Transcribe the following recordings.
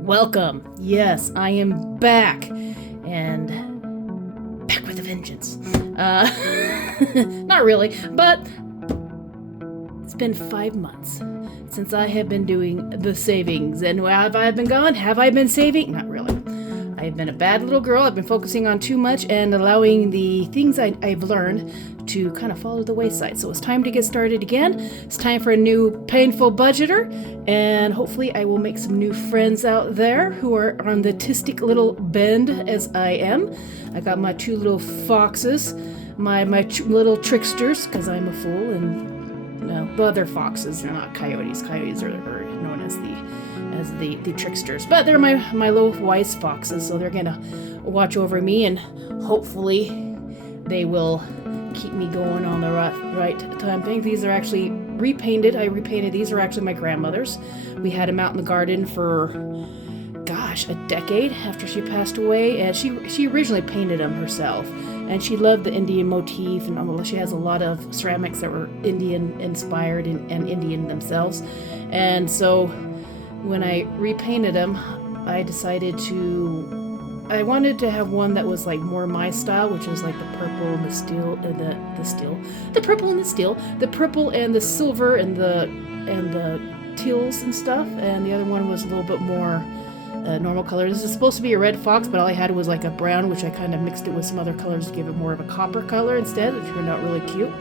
Welcome. Yes, I am back. And back with a vengeance. Not really, but it's been 5 months since I have been doing the savings. And where have I been gone? Have I been saving? Not really. I've been a bad little girl. I've been focusing on too much and allowing the things I've learned to kind of fall to the wayside. So it's time to get started again. It's time for a new painful budgeter, and hopefully I will make some new friends out there who are on the artistic little bend as I am. I got my 2 little foxes, my little tricksters, because I'm a fool, and well, they're foxes. They're not coyotes. Coyotes are known as the tricksters, but they're my little wise foxes, so they're gonna watch over me, and hopefully they will keep me going on the right time thing. These are actually repainted. I repainted. These are actually my grandmother's. We had them out in the garden for, gosh, a decade after she passed away, and she originally painted them herself, and she loved the Indian motif, and she has a lot of ceramics that were Indian inspired and Indian themselves. And so when I repainted them, I decided I wanted to have one that was like more my style, which is like the purple and the steel and the purple and the steel, the purple and the silver and the teals and stuff. And the other one was a little bit more normal color. This is supposed to be a red fox, but all I had was like a brown, which I kind of mixed it with some other colors to give it more of a copper color instead. It turned out really cute.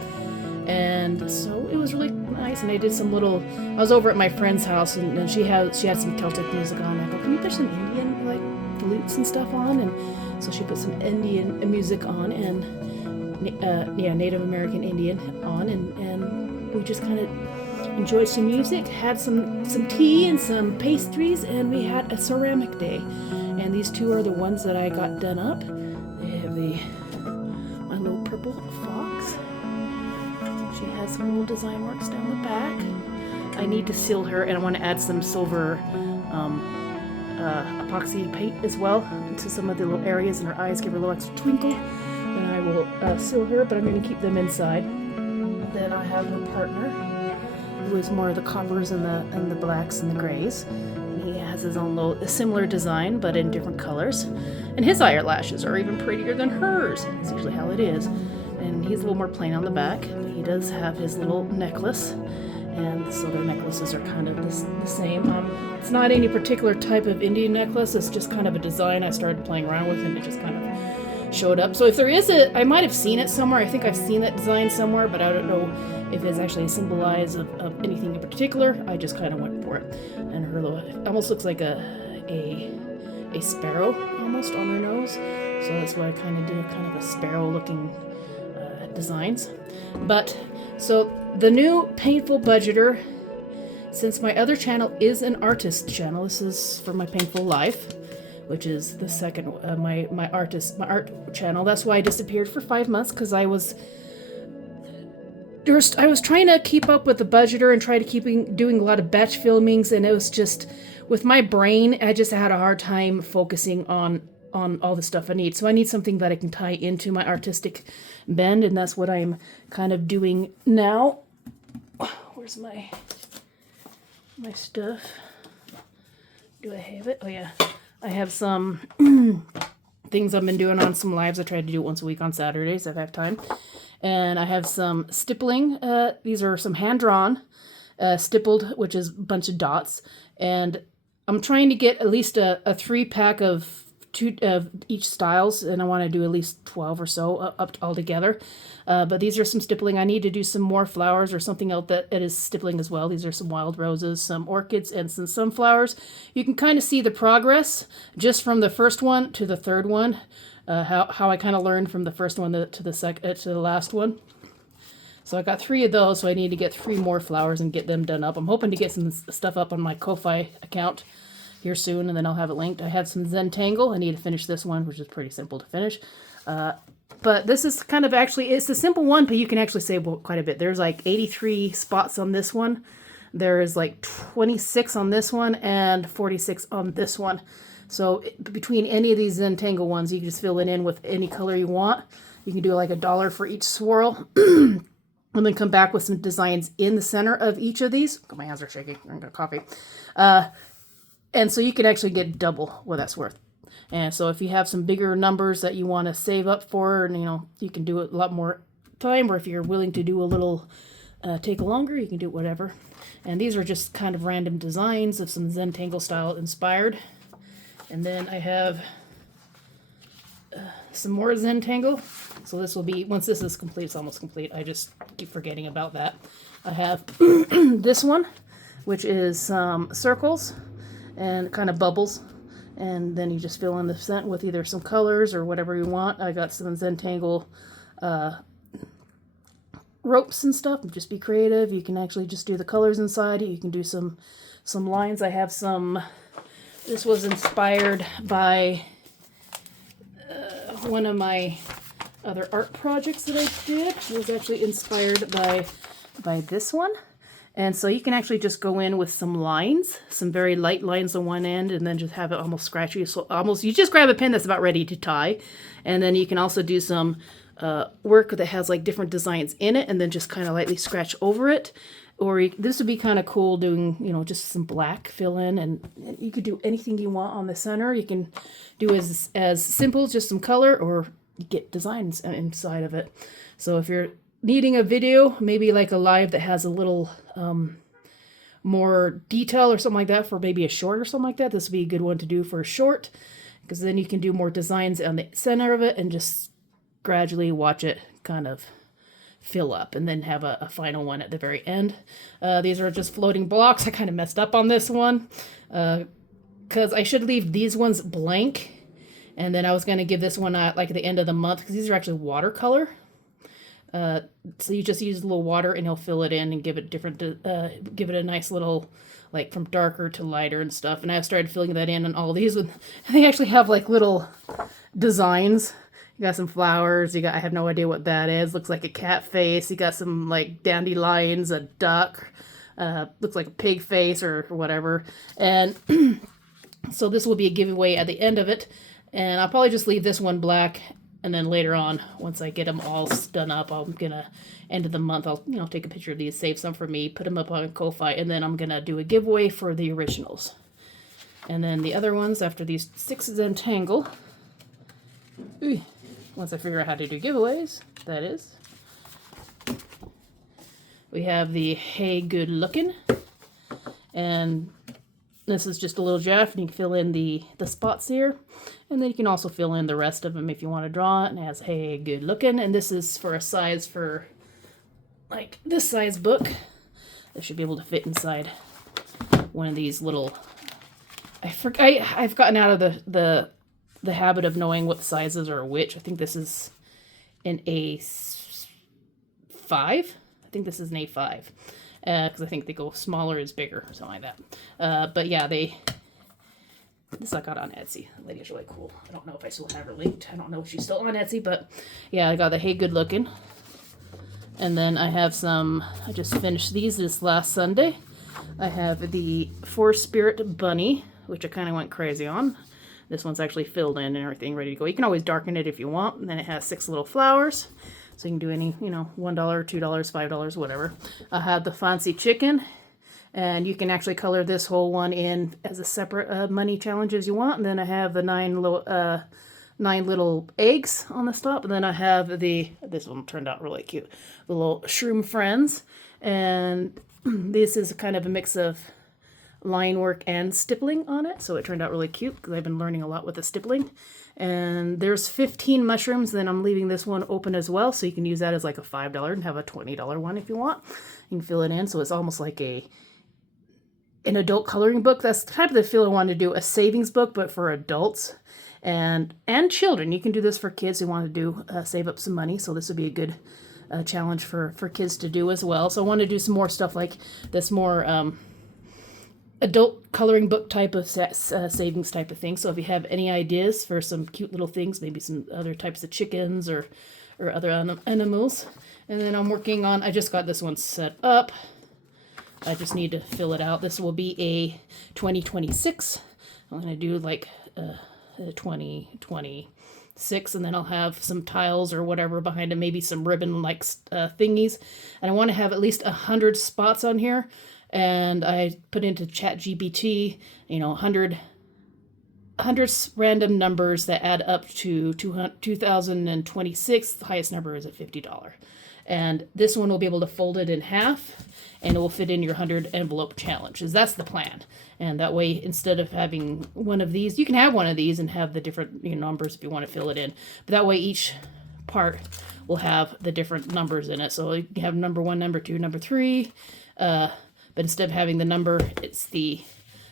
And so it was really nice, and I did some little. I was over at my friend's house, and she had some Celtic music on. I go, can you put some Indian like flutes and stuff on? And so she put some Indian music on, and Native American Indian on, and we just kind of enjoyed some music, had some tea and some pastries, and we had a ceramic day. And these 2 are the ones that I got done up. They have my little purple fox. She has some little design works down the back. I need to seal her, and I want to add some silver epoxy paint as well to some of the little areas in her eyes, give her a little extra twinkle. Then I will seal her, but I'm going to keep them inside. Then I have her partner, who is more of the coppers and the blacks and the grays. He has his own little similar design, but in different colors. And his eyelashes are even prettier than hers. That's usually how it is. And he's a little more plain on the back, but he does have his little necklace. And so their necklaces are kind of the same. It's not any particular type of Indian necklace. It's just kind of a design I started playing around with, and it just kind of showed up. So if there is I might have seen it somewhere. I think I've seen that design somewhere, but I don't know if it's actually a symbolize of anything in particular. I just kind of went for it. And her little, it almost looks like a sparrow almost on her nose. So that's what I kind of did, kind of a sparrow-looking designs. But so the new painful budgeter, since my other channel is an artist channel, this is for my painful life, which is the second my art channel. That's why I disappeared for 5 months, because I was trying to keep up with the budgeter and try to doing a lot of batch filmings, and it was just with my brain, I just had a hard time focusing on all the stuff I need. So I need something that I can tie into my artistic bend, and that's what I'm kind of doing now. Where's my stuff? Do I have it? Oh yeah. I have some things I've been doing on some lives. I try to do it once a week on Saturdays if I have time. And I have some stippling. These are some hand-drawn, stippled, which is a bunch of dots. And I'm trying to get at least a 3-pack of 2 of each styles, and I want to do at least 12 or so up all together. But these are some stippling. I need to do some more flowers or something else that is stippling as well. These are some wild roses, some orchids, and some sunflowers. You can kind of see the progress just from the first one to the third one. How I kind of learned from the first one to the last one. So I got 3 of those, so I need to get 3 more flowers and get them done up. I'm hoping to get some stuff up on my Ko-Fi account here soon, and then I'll have it linked. I have some Zentangle. I need to finish this one, which is pretty simple to finish. But this is kind of it's a simple one, but you can actually save quite a bit. There's like 83 spots on this one. There's like 26 on this one and 46 on this one. So between any of these Zentangle ones, you can just fill it in with any color you want. You can do like $1 for each swirl. and then come back with some designs in the center of each of these. My hands are shaking. I'm gonna coffee. And so you can actually get double what that's worth. And so if you have some bigger numbers that you want to save up for, and you can do it a lot more time, or if you're willing to do a little take longer, you can do whatever. And these are just kind of random designs of some Zentangle style inspired. And then I have some more Zentangle. So this will be, once this is complete, it's almost complete. I just keep forgetting about that. I have this one, which is some circles and kind of bubbles. And then you just fill in the scent with either some colors or whatever you want. I got some Zentangle ropes and stuff. Just be creative. You can actually just do the colors inside it. You can do some lines. I have some, this was inspired by one of my other art projects that I did. It was actually inspired by this one. And so you can actually just go in with some lines, some very light lines on one end, and then just have it almost scratchy. So almost, you just grab a pin that's about ready to tie. And then you can also do some work that has like different designs in it, and then just kind of lightly scratch over it. Or this would be kind of cool doing, just some black fill in, and you could do anything you want on the center. You can do as simple, just some color, or get designs inside of it. So if you're needing a video, maybe like a live that has a little more detail or something like that for maybe a short or something like that, this would be a good one to do for a short, because then you can do more designs on the center of it and just gradually watch it kind of fill up, and then have a final one at the very end. These are just floating blocks. I kind of messed up on this one because I should leave these ones blank, and then I was going to give this one like at the end of the month, because these are actually watercolor. So you just use a little water and he'll fill it in and give it give it a nice little, like from darker to lighter and stuff. And I started filling that in on all these, and they actually have like little designs. You got some flowers. I have no idea what that is. Looks like a cat face. You got some like dandelions, a duck. Looks like a pig face or whatever. And so this will be a giveaway at the end of it. And I'll probably just leave this one black. And then later on, once I get them all done up, I'm going to, end of the month, I'll take a picture of these, save some for me, put them up on Ko-Fi, and then I'm going to do a giveaway for the originals. And then the other ones, after these 6 Zentangle, once I figure out how to do giveaways, that is, we have the Hey Good Lookin', and this is just a little draft, and you can fill in the spots here. And then you can also fill in the rest of them if you want to draw it. And it has, hey, good looking. And this is for a size for, like, this size book. That should be able to fit inside one of these little... I've gotten out of the habit of knowing what sizes are which. I think this is an A5. I think this is an A5. Because I think they go smaller is bigger, or something like that. But yeah, this I got on Etsy. The lady's really cool. I don't know if I still have her linked. I don't know if she's still on Etsy, but yeah, I got the Hey Good Looking. And then I have some, I just finished these this last Sunday. I have the Forest Spirit Bunny, which I kind of went crazy on. This one's actually filled in and everything ready to go. You can always darken it if you want. And then it has 6 little flowers. So you can do any, $1, $2, $5, whatever. I have the Fancy Chicken. And you can actually color this whole one in as a separate money challenge as you want. And then I have the 9 little eggs on the top. And then I have this one turned out really cute, the little Shroom Friends. And this is kind of a mix of line work and stippling on it. So it turned out really cute because I've been learning a lot with the stippling. And there's 15 mushrooms. Then I'm leaving this one open as well. So you can use that as like a $5 and have a $20 one if you want. You can fill it in. So it's almost like an adult coloring book. That's the type of the feel I wanted to do, a savings book, but for adults and children. You can do this for kids who want to do save up some money. So this would be a good challenge for kids to do as well. So I want to do some more stuff like this, more adult coloring book type of savings type of thing. So if you have any ideas for some cute little things, maybe some other types of chickens or other animals. And then I'm working on, I just got this one set up. I just need to fill it out. This will be a 2026. I'm going to do like 2026 6, and then I'll have some tiles or whatever behind it, maybe some ribbon like thingies. And I want to have at least 100 spots on here. And I put into ChatGPT, 100 random numbers that add up to 2026. The highest number is at $50. And this one will be able to fold it in half, and it will fit in your 100 envelope challenge. That's the plan. And that way, instead of having one of these, you can have one of these and have the different numbers if you want to fill it in. But that way, each part will have the different numbers in it. So you can have number 1, number 2, number 3. But instead of having the number, it's the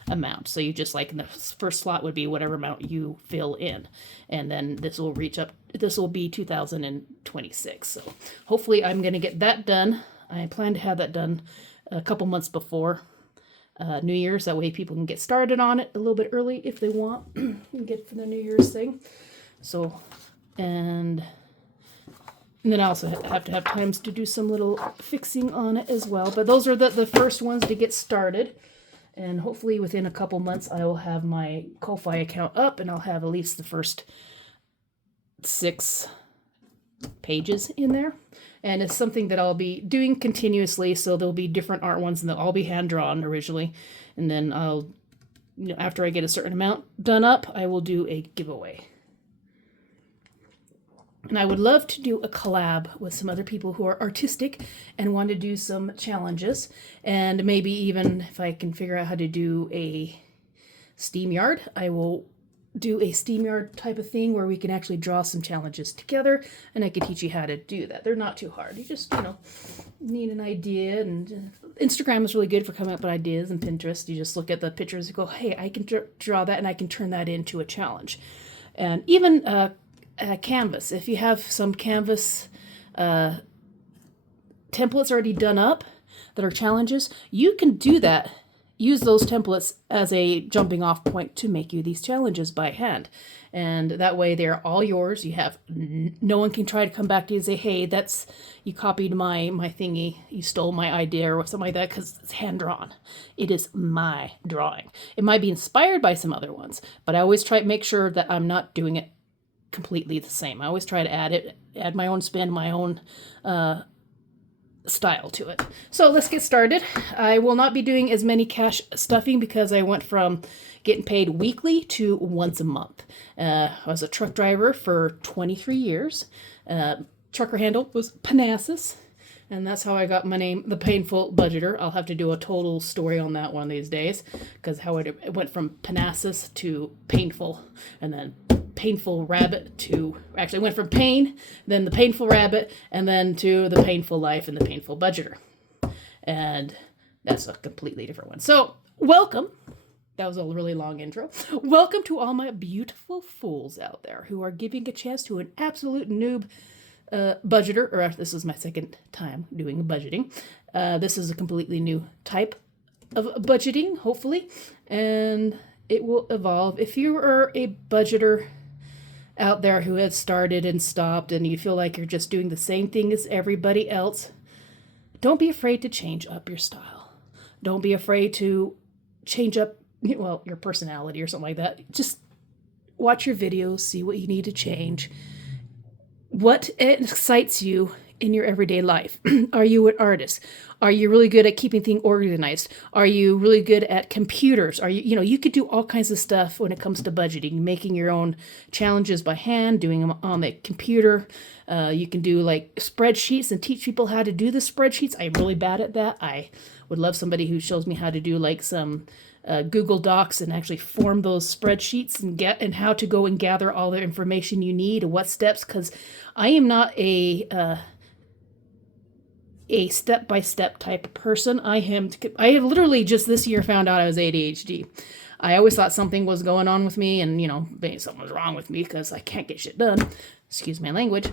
amount. So you just like in the first slot would be whatever amount you fill in. And then this will be 2026. So hopefully I'm going to get that done. I plan to have that done a couple months before New Year's. That way people can get started on it a little bit early if they want and get for the New Year's thing. So, and then I also have to have times to do some little fixing on it as well. But those are the first ones to get started. And hopefully within a couple months, I will have my Ko-Fi account up, and I'll have at least the first 6 pages in there. And it's something that I'll be doing continuously, so there'll be different art ones, and they'll all be hand-drawn originally. And then I'll, after I get a certain amount done up, I will do a giveaway. And I would love to do a collab with some other people who are artistic and want to do some challenges. And maybe even if I can figure out how to do a Steam Yard, I will do a Steam Yard type of thing where we can actually draw some challenges together, and I can teach you how to do that. They're not too hard. You just, need an idea, and Instagram is really good for coming up with ideas, and Pinterest. You just look at the pictures and go, hey, I can draw that, and I can turn that into a challenge. And even Canvas. If you have some Canvas templates already done up that are challenges, you can do that. Use those templates as a jumping off point to make you these challenges by hand. And that way they're all yours. You have no one can try to come back to you and say, hey, you copied my thingy. You stole my idea or something like that, because it's hand drawn. It is my drawing. It might be inspired by some other ones, but I always try to make sure that I'm not doing it completely the same. I always try to add my own spin, my own style to it. So let's get started. I will not be doing as many cash stuffing because I went from getting paid weekly to once a month. I was a truck driver for 23 years. Trucker handle was Panasas, and that's how I got my name, the Painful Budgeter. I'll have to do a total story on that one of these days, because how it went from Panasas to Painful, and then Painful Rabbit to, actually went from Pain, then the Painful Rabbit, and then to the Painful Life and the Painful Budgeter. And that's a completely different one. So, welcome. That was a really long intro. Welcome to all my beautiful fools out there who are giving a chance to an absolute noob budgeter, or this is my second time doing budgeting. This is a completely new type of budgeting, hopefully, and it will evolve. If you are a budgeter out there who has started and stopped and you feel like you're just doing the same thing as everybody else, don't be afraid to change up your style. Don't be afraid to change up, your personality or something like that. Just watch your videos, see what you need to change. What excites you in your everyday life? Are you an artist? Are you really good at keeping things organized? Are you really good at computers? Are you could do all kinds of stuff when it comes to budgeting, making your own challenges by hand, doing them on the computer. You can do like spreadsheets and teach people how to do the spreadsheets. I'm really bad at that. I would love somebody who shows me how to do like some Google Docs and actually form those spreadsheets and how to go and gather all the information you need and what steps, because I am not a step-by-step type of person. I have literally just this year found out I was ADHD. I always thought something was going on with me, and something was wrong with me because I can't get shit done. Excuse my language.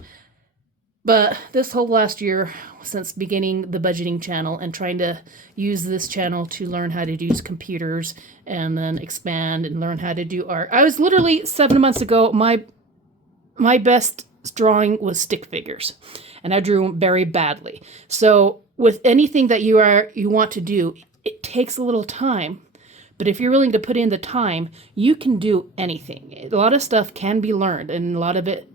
But this whole last year, since beginning the budgeting channel and trying to use this channel to learn how to use computers and then expand and learn how to do art. I was literally 7 months ago, my best drawing was stick figures, and I drew very badly. So with anything that you want to do, it takes a little time But if you're willing to put in the time, you can do anything. A lot of stuff can be learned, and a lot of it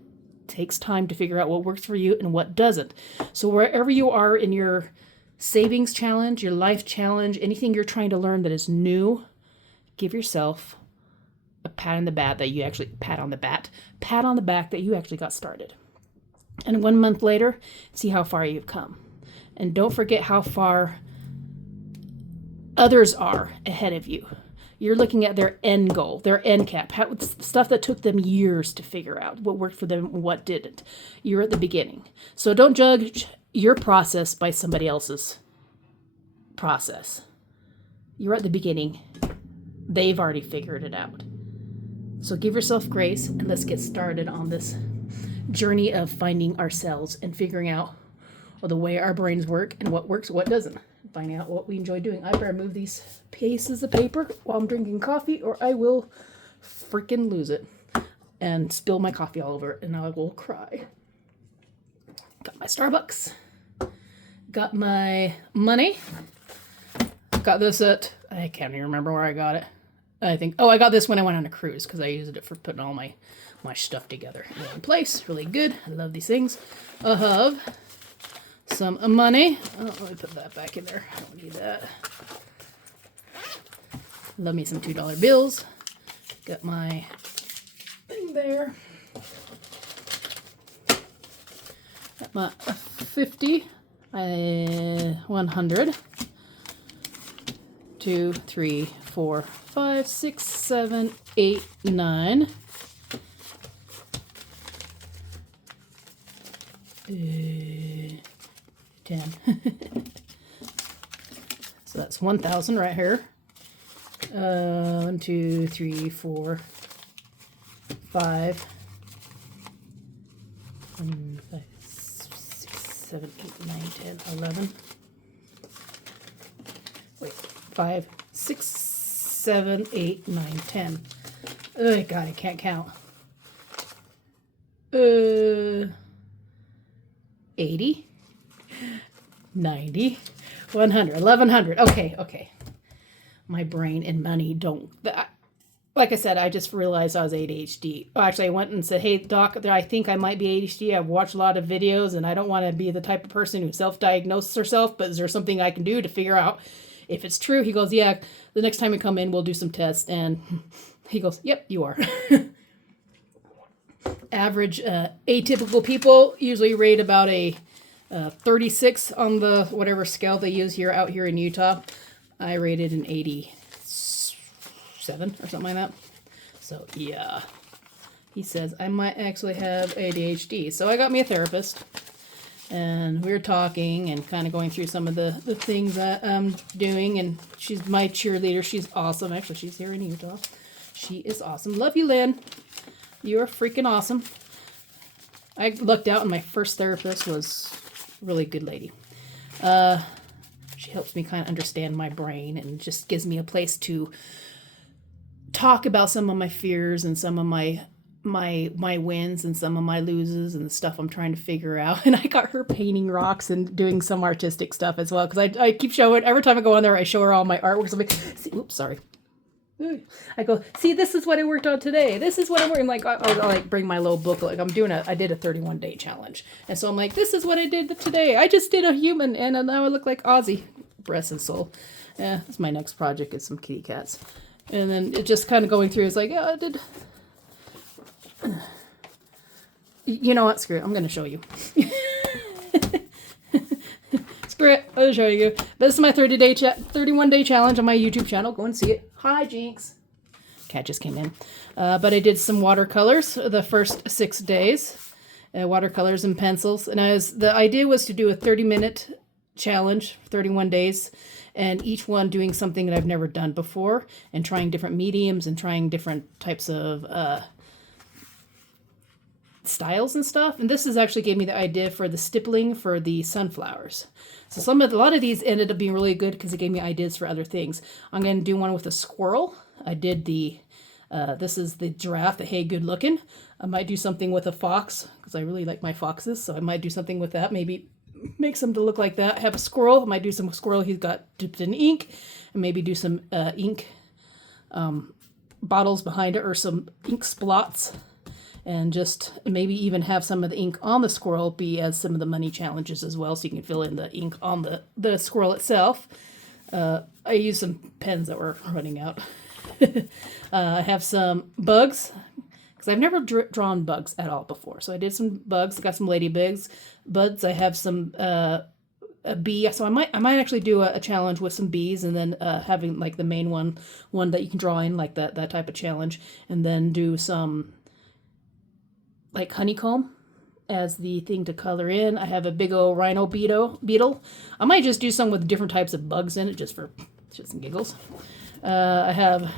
takes time to figure out what works for you and what doesn't. So wherever you are in your savings challenge, your life challenge, anything you're trying to learn that is new, give yourself a pat on the back that you actually got started. And 1 month later, see how far you've come. And don't forget how far others are ahead of you. You're looking at their end goal, their end cap, stuff that took them years to figure out, what worked for them and what didn't. You're at the beginning. So don't judge your process by somebody else's process. You're at the beginning. They've already figured it out. So give yourself grace and let's get started on this journey of finding ourselves and figuring out the way our brains work and what works, what doesn't. Finding out what we enjoy doing. I better move these pieces of paper while I'm drinking coffee or I will freaking lose it and spill my coffee all over it and I will cry. Got my Starbucks. Got my money. Got this at, I can't even remember where I got it. I got this when I went on a cruise because I used it for putting all my stuff together in one place. Really good. I love these things. I have some money. Oh, let me put that back in there. I don't need that. Love me some $2 bills. Got my thing there. Got my 50, 100, 2, 3, 4, 5, 6, 7, 8, 9. 10. So that's 1,000 right here. 1, 2, 3, 4, 5. 1, 5, 6, 7, 8, 9, 10, 11. Wait, 5, 6, 7, 8, 9, 10. Oh God, I can't count. 80, 90, 100, 1,100. Okay. My brain and money don't. Like I said, I just realized I was ADHD. Oh, actually, I went and said, hey, doc, I think I might be ADHD. I've watched a lot of videos, and I don't want to be the type of person who self-diagnoses herself, but is there something I can do to figure out if it's true? He goes, yeah, the next time you come in, we'll do some tests. And he goes, yep, you are. Average atypical people usually rate about a 36 on the whatever scale they use out here in Utah. I rated an 87 or something like that. So yeah, he says I might actually have ADHD. So I got me a therapist, and we were talking and kind of going through some of the things that I'm doing. And she's my cheerleader. She's awesome. Actually, she's here in Utah. She is awesome. Love you, Lynn. You're freaking awesome. I lucked out, and my first therapist was a really good lady. She helps me kind of understand my brain and just gives me a place to talk about some of my fears and some of my wins and some of my loses and the stuff I'm trying to figure out. And I got her painting rocks and doing some artistic stuff as well, because I keep showing, every time I go on there, I show her all my artworks. I'm like, see, oops, sorry. I go, see, this is what I worked on today. This is what I'm working. Like, I'll like bring my little book. Like I did a 31-day challenge. And so I'm like, this is what I did today. I just did a human and now I look like Ozzy. Breast and soul. Yeah, that's my next project is some kitty cats. And then it just kind of going through, it's like, yeah, I did. You know what? Screw it. I'm going to show you. Screw it. I'll show you. This is my 31-day challenge on my YouTube channel. Go and see it. Hi, Jinx. Cat just came in. But I did some watercolors the first 6 days. Watercolors and pencils. And the idea was to do a 30-minute challenge, 31 days. And each one doing something that I've never done before. And trying different mediums and trying different types of styles and stuff. And this actually gave me the idea for the stippling for the sunflowers. So a lot of these ended up being really good because it gave me ideas for other things. I'm going to do one with a squirrel. I did this is the giraffe, the hey good looking. I might do something with a fox because I really like my foxes. So I might do something with that. Maybe make some to look like that. Have a squirrel. I might do some squirrel. He's got dipped in ink. And maybe do some ink bottles behind it or some ink splots, and just maybe even have some of the ink on the squirrel be as some of the money challenges as well, so you can fill in the ink on the squirrel itself. I used some pens that were running out. I have some bugs, because I've never drawn bugs at all before. So I did some bugs, got some ladybugs, buds. I have some a bee. So I might actually do a challenge with some bees, and then having like the main one that you can draw in, like that type of challenge, and then do some like honeycomb as the thing to color in. I have a big old rhino beetle. I might just do some with different types of bugs in it, just for shits and giggles. I have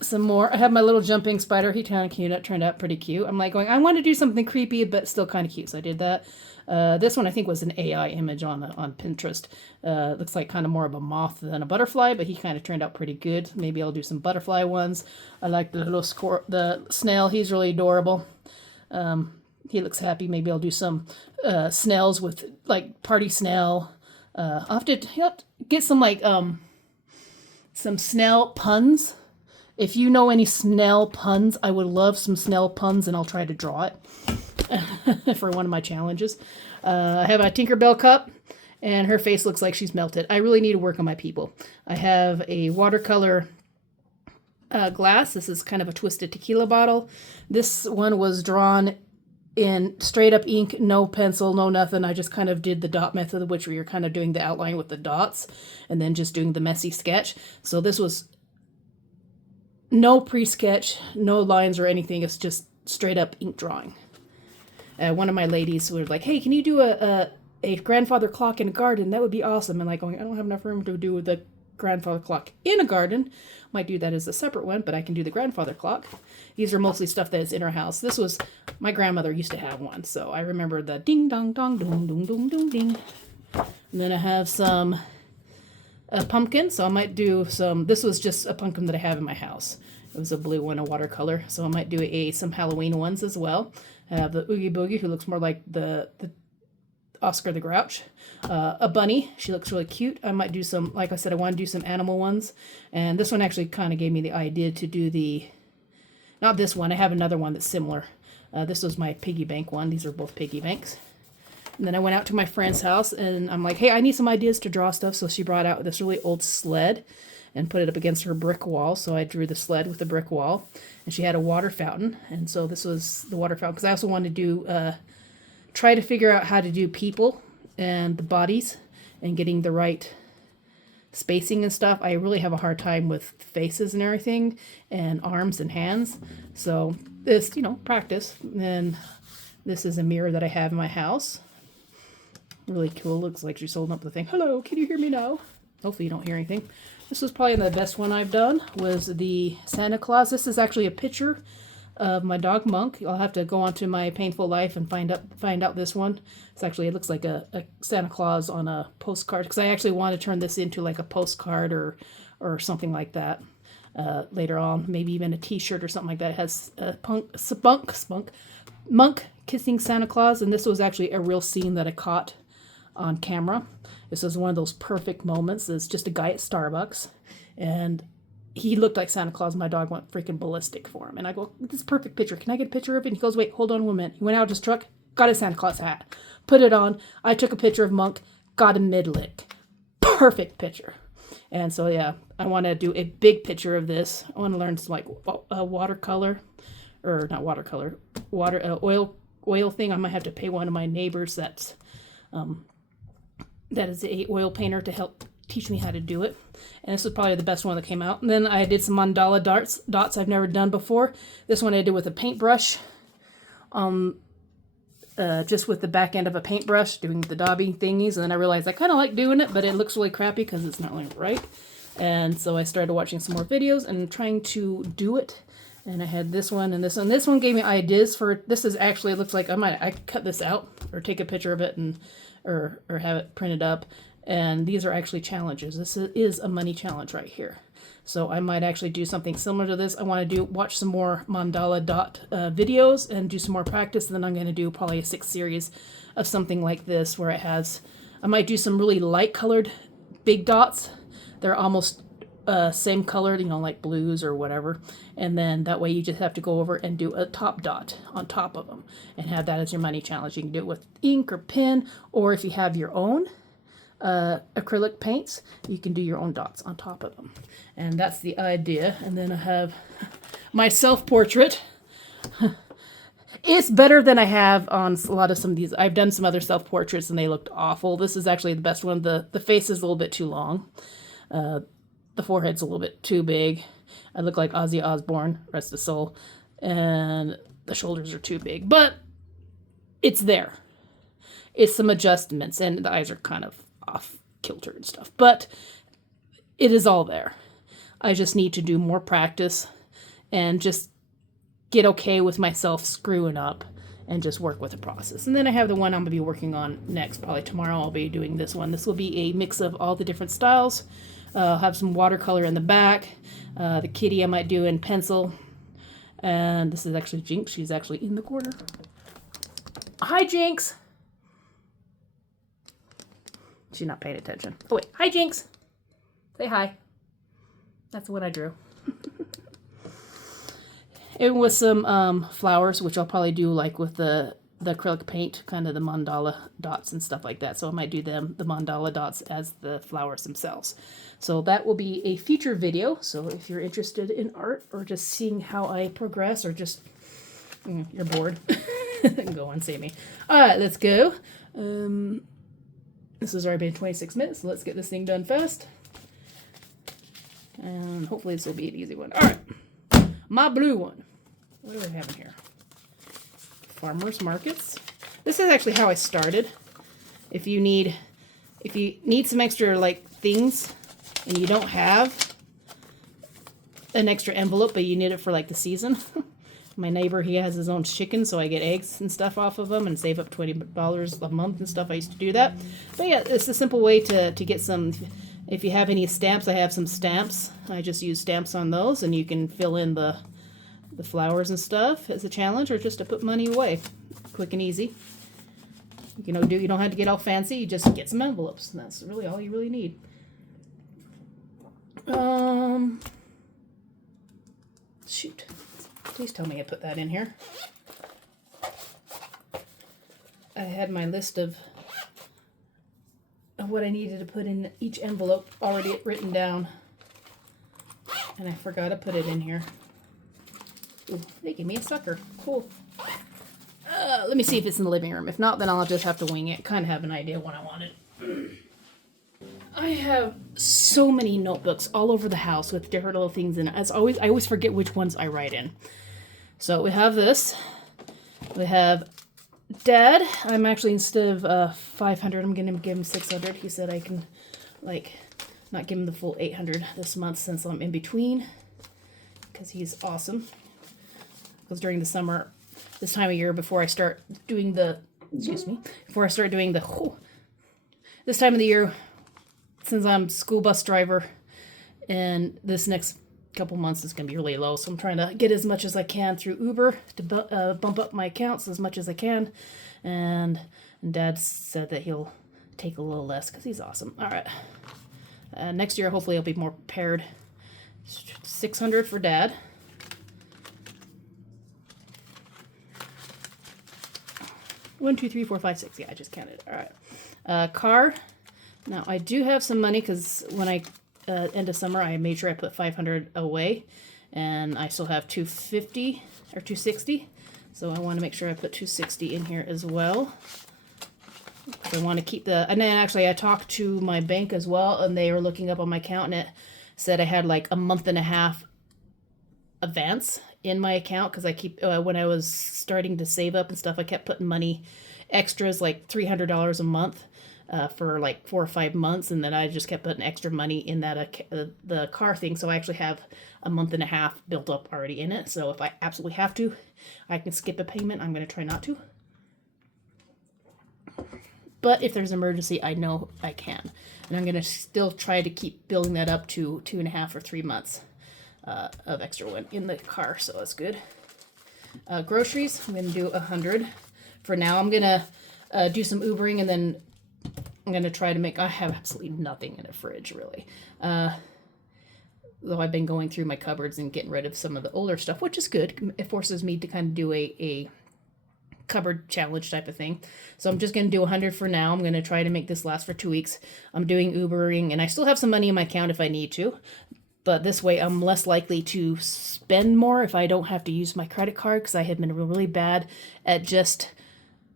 some more. I have my little jumping spider. He turned out pretty cute. I'm like going, I want to do something creepy, but still kind of cute. So I did that. This one I think was an AI image on Pinterest. Looks like kind of more of a moth than a butterfly, but he kind of turned out pretty good. Maybe I'll do some butterfly ones. I like the little the snail. He's really adorable. He looks happy. Maybe I'll do some snails with like party snail. I'll have to get some like some snail puns. If you know any snail puns, I would love some snail puns, and I'll try to draw it for one of my challenges. I have a Tinkerbell cup, and her face looks like she's melted. I really need to work on my people. I have a watercolor glass. This is kind of a twisted tequila bottle. This one was drawn in straight up ink, no pencil, no nothing. I just kind of did the dot method, which where you're kind of doing the outline with the dots and then just doing the messy sketch. So this was no pre-sketch, no lines or anything. It's just straight up ink drawing. One of my ladies was like, hey, can you do a grandfather clock in a garden? That would be awesome. And like going, I don't have enough room to do the grandfather clock in a garden. Might do that as a separate one, but I can do the grandfather clock. These are mostly stuff that is in our house. This was, my grandmother used to have one, so I remember the ding dong dong doom doom doom doom ding. And then I have some pumpkin, so I might do some, this was just a pumpkin that I have in my house. It was a blue one, a watercolor, so I might do some Halloween ones as well. I have the Oogie Boogie, who looks more like the Oscar the Grouch. A bunny, she looks really cute. I might do some, like I said, I want to do some animal ones. And this one actually kind of gave me the idea to do not this one, I have another one that's similar. This was my piggy bank one. These are both piggy banks. And then I went out to my friend's house, and I'm like, hey, I need some ideas to draw stuff. So she brought out this really old sled and put it up against her brick wall. So I drew the sled with the brick wall. And she had a water fountain. And so this was the water fountain, because I also wanted to do try to figure out how to do people and the bodies and getting the right spacing and stuff. I really have a hard time with faces and everything and arms and hands. So this, practice. And this is a mirror that I have in my house. Really cool. Looks like she's holding up the thing. Hello, can you hear me now? Hopefully you don't hear anything. This was probably the best one I've done, was the Santa Claus. This is actually a picture of my dog Monk. I'll have to go onto my Painful Life and find out this one. It looks like a Santa Claus on a postcard, because I actually want to turn this into like a postcard or something like that later on. Maybe even a t-shirt or something like that. It has a Monk kissing Santa Claus, and this was actually a real scene that I caught on camera. This was one of those perfect moments. It's just a guy at Starbucks, and he looked like Santa Claus. My dog went freaking ballistic for him. And I go, this is a perfect picture. Can I get a picture of it? And he goes, wait, hold on 1 minute. He went out of his truck, got his Santa Claus hat, put it on. I took a picture of Monk, got a mid-lick. Perfect picture. And so, yeah, I want to do a big picture of this. I want to learn some, like, watercolor, or not watercolor, oil thing. I might have to pay one of my neighbors that is a oil painter to help teach me how to do it. And this was probably the best one that came out. And then I did some mandala dots I've never done before. This one I did with a paintbrush, just with the back end of a paintbrush, doing the daubing thingies. And then I realized I kind of like doing it, but it looks really crappy because it's not really right. And so I started watching some more videos and trying to do it. And I had this one and this one. This one gave me ideas for, this is actually, it looks like I cut this out or take a picture of it and or have it printed up. And these are actually challenges. This is a money challenge right here. So I might actually do something similar to this. I want to watch some more mandala dot videos and do some more practice. And then I'm going to do probably a 6 series of something like this where I might do some really light colored big dots. They're almost same color, you know, like blues or whatever. And then that way you just have to go over and do a top dot on top of them and have that as your money challenge. You can do it with ink or pen, or if you have your own acrylic paints, you can do your own dots on top of them. And that's the idea. And then I have my self-portrait. It's better than I have on a lot of some of these. I've done some other self-portraits and they looked awful. This is actually the best one. The face is a little bit too long. The forehead's a little bit too big. I look like Ozzy Osbourne, rest his soul. And the shoulders are too big. But it's there. It's some adjustments, and the eyes are kind of off kilter and stuff. But it is all there. I just need to do more practice and just get okay with myself screwing up and just work with the process. And then I have the one I'm going to be working on next. Probably tomorrow I'll be doing this one. This will be a mix of all the different styles. I'll have some watercolor in the back. The kitty I might do in pencil. And this is actually Jinx. She's actually in the corner. Hi, Jinx. She's not paying attention. Oh, wait. Hi, Jinx. Say hi. That's what I drew. And with some flowers, which I'll probably do like with the acrylic paint, kind of the mandala dots and stuff like that. So I might do the mandala dots as the flowers themselves. So that will be a future video. So if you're interested in art or just seeing how I progress or just you're bored, go and see me. All right, let's go. This has already been 26 minutes, so let's get this thing done fast. And hopefully this will be an easy one. All right, my blue one. What do we have in here? Farmers markets. This is actually how I started. If you need some extra like things and you don't have an extra envelope, but you need it for like the season. My neighbor, he has his own chicken, so I get eggs and stuff off of them and save up $20 a month and stuff. I used to do that. But yeah, it's a simple way to get some. If you have any stamps, I have some stamps. I just use stamps on those, and you can fill in the flowers and stuff as a challenge, or just to put money away. Quick and easy. You don't have to get all fancy. You just get some envelopes, and that's really all you really need. Shoot. Please tell me I put that in here. I had my list of what I needed to put in each envelope already written down, and I forgot to put it in here. Ooh, they gave me a sucker. Cool. Let me see if it's in the living room. If not, then I'll just have to wing it. Kind of have an idea what I wanted. I have so many notebooks all over the house with different little things in it. I always forget which ones I write in. So we have this. We have Dad. I'm actually, instead of 500, I'm going to give him 600. He said I can, not give him the full 800 this month since I'm in between, because he's awesome. Because during the summer, this time of year, before I start doing this time of the year, since I'm school bus driver, and this next couple months is going to be really low, so I'm trying to get as much as I can through Uber to bump up my accounts as much as I can. And Dad said that he'll take a little less because he's awesome. All right. Next year, hopefully, I'll be more prepared. 600 for Dad. One, two, three, four, five, six. Yeah, I just counted. All right. Car. Now, I do have some money because when I end of summer, I made sure I put 500 away, and I still have 250 or 260. So I want to make sure I put 260 in here as well. I want to keep and then actually I talked to my bank as well, and they were looking up on my account, and it said I had like a month and a half advance in my account because I keep when I was starting to save up and stuff, I kept putting money extras like $300 a month for like 4 or 5 months, and then I just kept putting extra money in that the car thing. So I actually have a month and a half built up already in it. So if I absolutely have to, I can skip a payment. I'm going to try not to. But if there's an emergency, I know I can. And I'm going to still try to keep building that up to 2.5 or 3 months of extra one in the car. So that's good. Groceries, I'm going to do 100. For now, I'm going to do some Ubering, and then I'm going to try to make... I have absolutely nothing in the fridge, really. though I've been going through my cupboards and getting rid of some of the older stuff, which is good. It forces me to kind of do a cupboard challenge type of thing. So I'm just going to do 100 for now. I'm going to try to make this last for 2 weeks. I'm doing Ubering, and I still have some money in my account if I need to. But this way I'm less likely to spend more if I don't have to use my credit card, because I have been really bad at just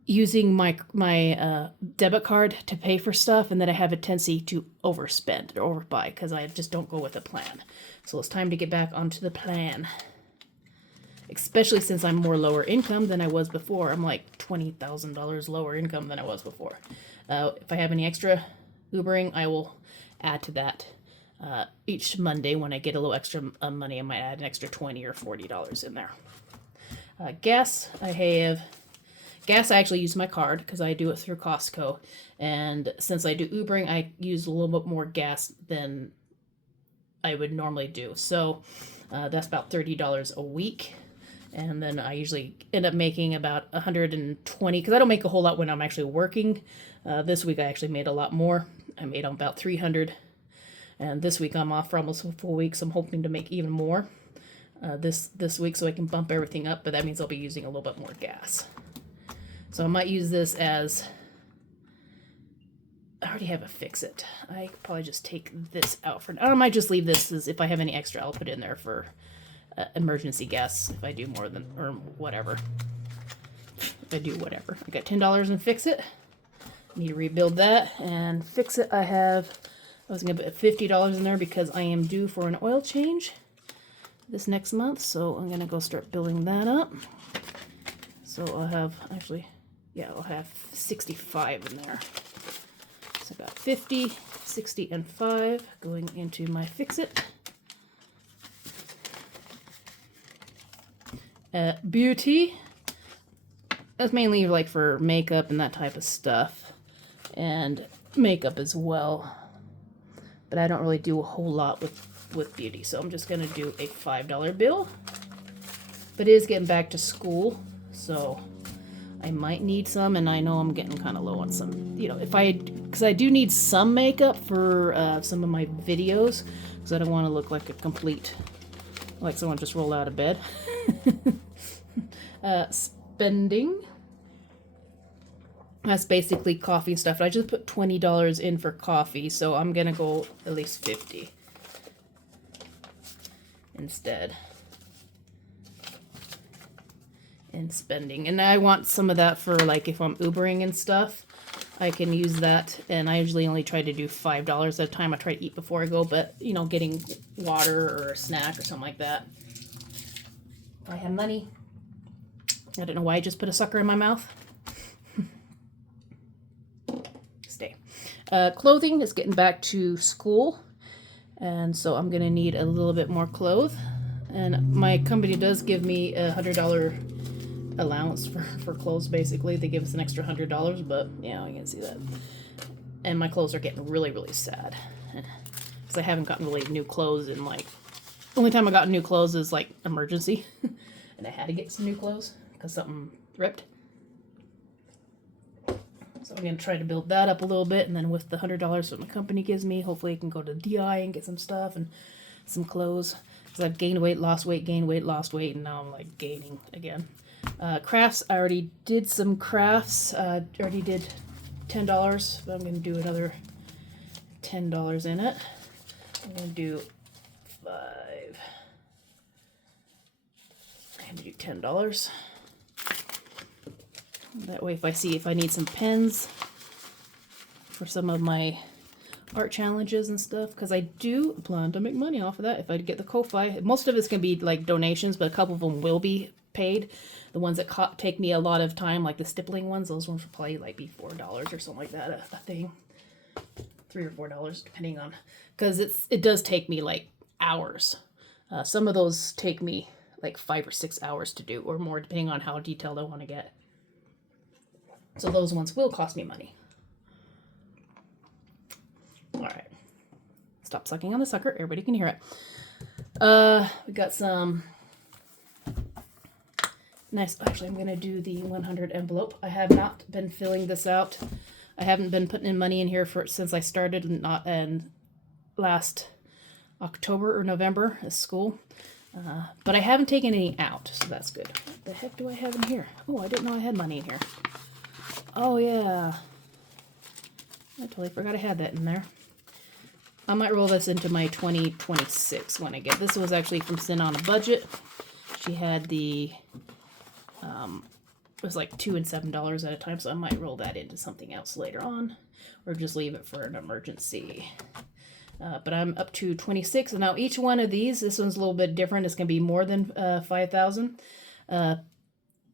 using my debit card to pay for stuff, and then I have a tendency to overspend or overbuy because I just don't go with a plan. So it's time to get back onto the plan. Especially since I'm more lower income than I was before. I'm like $20,000 lower income than I was before. If I have any extra Ubering, I will add to that. Each Monday when I get a little extra money, I might add an extra $20 or $40 in there. Gas, I actually use my card because I do it through Costco. And since I do Ubering, I use a little bit more gas than I would normally do. So that's about $30 a week. And then I usually end up making about 120, because I don't make a whole lot when I'm actually working. This week I actually made a lot more. I made about 300. And this week I'm off for almost a full week, so I'm hoping to make even more this week so I can bump everything up. But that means I'll be using a little bit more gas. So I might use this as, I already have a fix-it. I could probably just take this out for, I might just leave this as, if I have any extra, I'll put it in there for emergency gas if I do more than, or whatever. If I do whatever. I got $10 in fix-it. Need to rebuild that. And fix-it, I was going to put $50 in there because I am due for an oil change this next month. So I'm going to go start building that up. So I'll have, actually, yeah, I'll have 65 in there. So I got 50, 60, and 5 going into my fix-it. Beauty. That's mainly like for makeup and that type of stuff. And makeup as well. But I don't really do a whole lot with beauty. So I'm just going to do a $5 bill. But it is getting back to school. So I might need some, and I know I'm getting kind of low on some, you know, because I do need some makeup for some of my videos, because I don't want to look like a complete, like someone just rolled out of bed. Spending. That's basically coffee and stuff. I just put $20 in for coffee, so I'm going to go at least 50 instead. In spending. And I want some of that for, like, if I'm Ubering and stuff, I can use that. And I usually only try to do $5 at a time. I try to eat before I go, but, you know, getting water or a snack or something like that. I have money. I don't know why I just put a sucker in my mouth. Stay. Clothing is getting back to school, and so I'm going to need a little bit more clothes. And my company does give me a $100 allowance for clothes, basically. They give us an extra $100, but yeah, you can see that. And my clothes are getting really, really sad. Because I haven't gotten really new clothes in, like, the only time I got new clothes is, like, emergency. And I had to get some new clothes because something ripped. So I'm going to try to build that up a little bit, and then with the $100 that my company gives me, hopefully I can go to DI and get some stuff and some clothes. Because I've gained weight, lost weight, gained weight, lost weight, and now I'm, like, gaining again. Crafts, I already did some crafts. Already did $10, but I'm going to do another $10 in it. I'm going to do 5. I'm going to do $10. That way, if I need some pens for some of my art challenges and stuff, because I do plan to make money off of that if I get the Ko-Fi. Most of it's going to be like donations, but a couple of them will be paid. The ones that take me a lot of time, like the stippling ones, those ones will probably like be $4 or something like that, a thing. $3 or $4, depending on, because it does take me like hours. Some of those take me like 5 or 6 hours to do, or more, depending on how detailed I want to get. So those ones will cost me money. All right. Stop sucking on the sucker. Everybody can hear it. We got some nice. Actually, I'm going to do the 100 envelope. I have not been filling this out. I haven't been putting in money in here since I started last October or November is school. But I haven't taken any out, so that's good. What the heck do I have in here? Oh, I didn't know I had money in here. Oh, yeah. I totally forgot I had that in there. I might roll this into my 2026 when I get. This was actually from Sin on a Budget. She had the, it was like $2 and $7 at a time, so I might roll that into something else later on, or just leave it for an emergency. But I'm up to 26, and now each one of these, this one's a little bit different. It's going to be more than 5,000.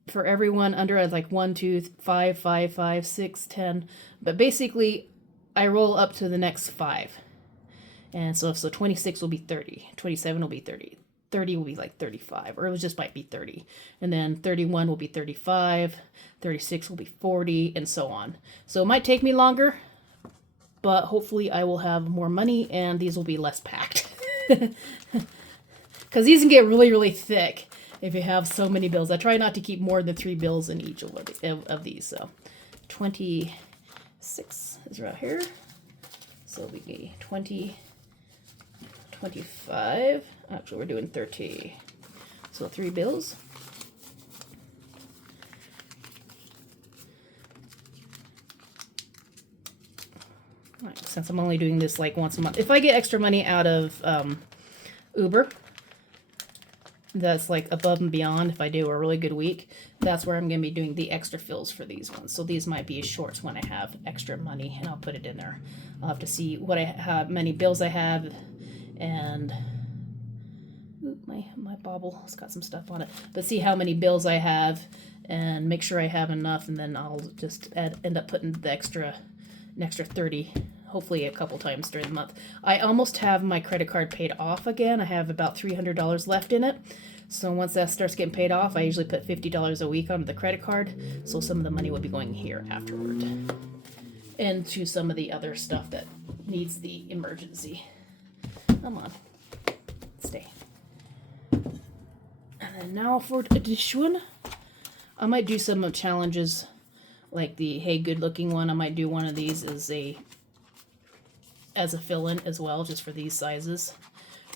For everyone under, like 1, 2, 5, 5, 5, 6, 10. But basically, I roll up to the next 5. And so 26 will be 30. 27 will be 30. 30 will be like 35, or it just might be 30. And then 31 will be 35. 36 will be 40, and so on. So it might take me longer, but hopefully I will have more money and these will be less packed. Because these can get really, really thick if you have so many bills. I try not to keep more than 3 bills in each of these. So 26 is right here. So we get 20, 25. Actually, we're doing 30. So 3 bills. Right, since I'm only doing this like once a month. If I get extra money out of Uber, that's like above and beyond. If I do a really good week, that's where I'm going to be doing the extra fills for these ones. So these might be shorts when I have extra money, and I'll put it in there. I'll have to see what I have, many bills I have, and my bobble's got some stuff on it. But see how many bills I have, and make sure I have enough, and then I'll just end up putting the extra 30, hopefully a couple times during the month. I almost have my credit card paid off again. I have about $300 left in it. So once that starts getting paid off, I usually put $50 a week on the credit card. So some of the money will be going here afterward. And to some of the other stuff that needs the emergency. Come on. Stay. And then now for addition, I might do some challenges like the Hey Good Looking one. I might do one of these as a fill-in as well, just for these sizes.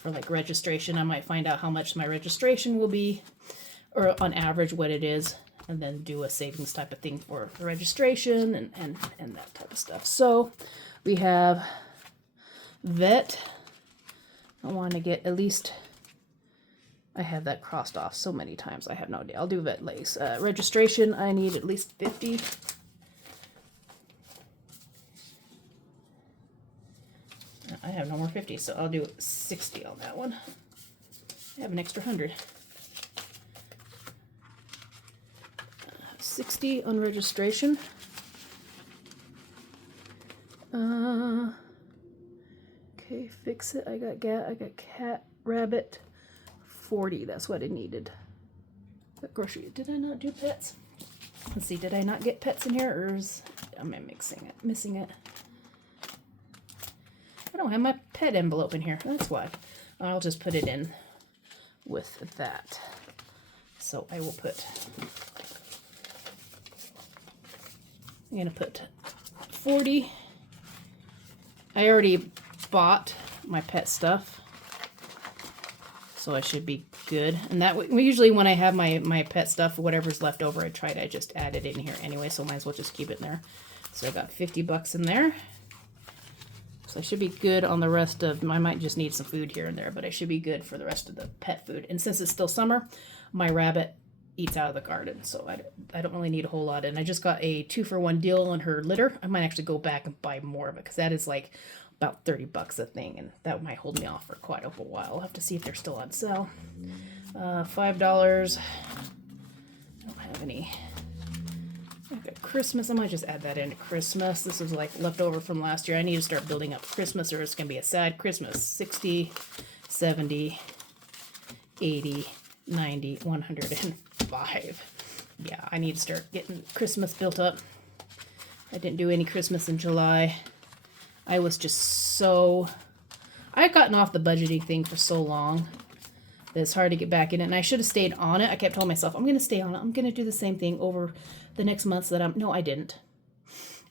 For like registration, I might find out how much my registration will be, or on average what it is, and then do a savings type of thing for the registration and that type of stuff. So we have vet. I want to get at least, I have that crossed off so many times, I have no idea. I'll do vet lace. Registration, I need at least 50. I have no more 50, so I'll do 60 on that one. I have an extra 100. 60 on registration. Okay, fix it. I got cat, rabbit, 40. That's what I needed. But grocery. Did I not do pets? Let's see. Did I not get pets in here, or am I missing it? I don't have my pet envelope in here. That's why. I'll just put it in with that. So I will put. I'm gonna put 40. I already bought my pet stuff, so I should be good. And that usually when I have my pet stuff, whatever's left over, I just add it in here anyway, so might as well just keep it in there. So I got $50 in there. So I should be good on the rest of, I might just need some food here and there, but I should be good for the rest of the pet food. And since it's still summer, my rabbit eats out of the garden, so I don't really need a whole lot. And I just got a 2-for-1 deal on her litter. I might actually go back and buy more of it, because that is like about $30 a thing, and that might hold me off for quite a while. I'll have to see if they're still on sale. $5. I don't have any. Okay, Christmas. I might just add that into Christmas. This is like leftover from last year. I need to start building up Christmas, or it's going to be a sad Christmas. 60, 70, 80, 90, 105. Yeah, I need to start getting Christmas built up. I didn't do any Christmas in July. I was just so... I've gotten off the budgeting thing for so long that it's hard to get back in it. And I should have stayed on it. I kept telling myself, I'm going to stay on it. I'm going to do the same thing over the next months that I'm... No, I didn't.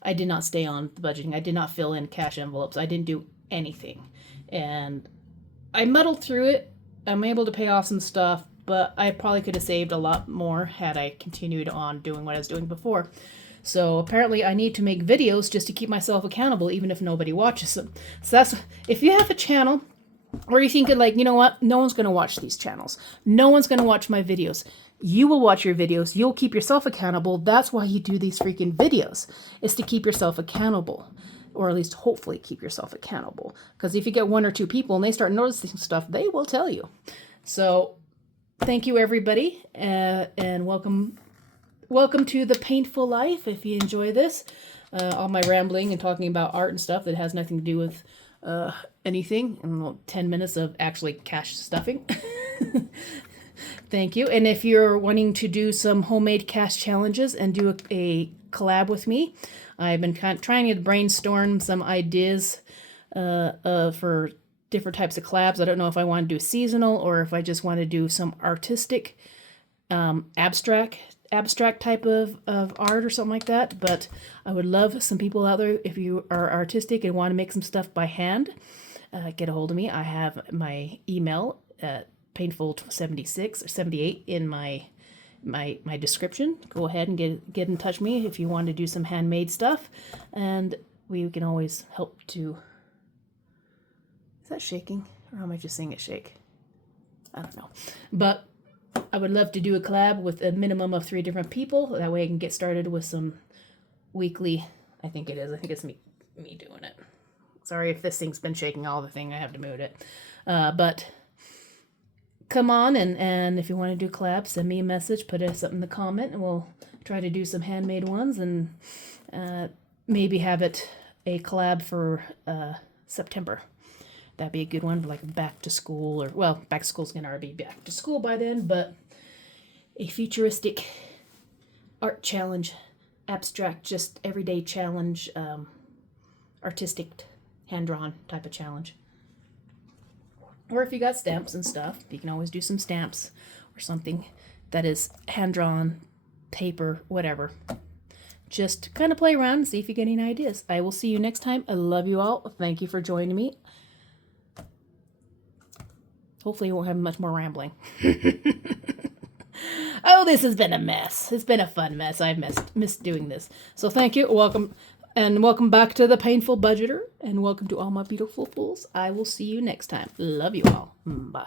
I did not stay on the budgeting. I did not fill in cash envelopes. I didn't do anything. And I muddled through it. I'm able to pay off some stuff, but I probably could have saved a lot more had I continued on doing what I was doing before. So apparently I need to make videos just to keep myself accountable, even if nobody watches them. So that's, if you have a channel or you think like, you know what, no one's going to watch these channels. No one's going to watch my videos. You will watch your videos. You'll keep yourself accountable. That's why you do these freaking videos, is to keep yourself accountable. Or at least hopefully keep yourself accountable. Because if you get 1 or 2 people and they start noticing stuff, they will tell you. So thank you, everybody. And welcome to the Painful Life. If you enjoy this, all my rambling and talking about art and stuff that has nothing to do with anything. And 10 minutes of actually cash stuffing. Thank you. And if you're wanting to do some homemade cash challenges and do a collab with me, I've been trying to brainstorm some ideas for different types of collabs. I don't know if I want to do seasonal or if I just want to do some artistic, abstract type of art or something like that. But I would love some people out there, if you are artistic and want to make some stuff by hand, get a hold of me. I have my email at painful76 or 78 in my description. Go ahead and get in touch with me if you want to do some handmade stuff, and we can always help to. Is that shaking, or am I just seeing it shake? I don't know, but I would love to do a collab with a minimum of 3 different people. That way I can get started with some weekly. I think it's me doing it. Sorry if this thing's been shaking all the thing. I have to move it, but. Come on, and if you want to do collabs, send me a message, put something in the comment, and we'll try to do some handmade ones, and maybe have it a collab for September. That'd be a good one, like back to school, or, well, back to school's gonna already be back to school by then, but a futuristic art challenge, abstract, just everyday challenge, artistic, hand-drawn type of challenge. Or if you got stamps and stuff, you can always do some stamps or something that is hand-drawn, paper, whatever. Just kind of play around and see if you get any ideas. I will see you next time. I love you all. Thank you for joining me. Hopefully you won't have much more rambling. Oh, this has been a mess. It's been a fun mess. I've missed doing this. So thank you. Welcome. And welcome back to the Painful Budgeter, and welcome to all my beautiful fools. I will see you next time. Love you all. Bye.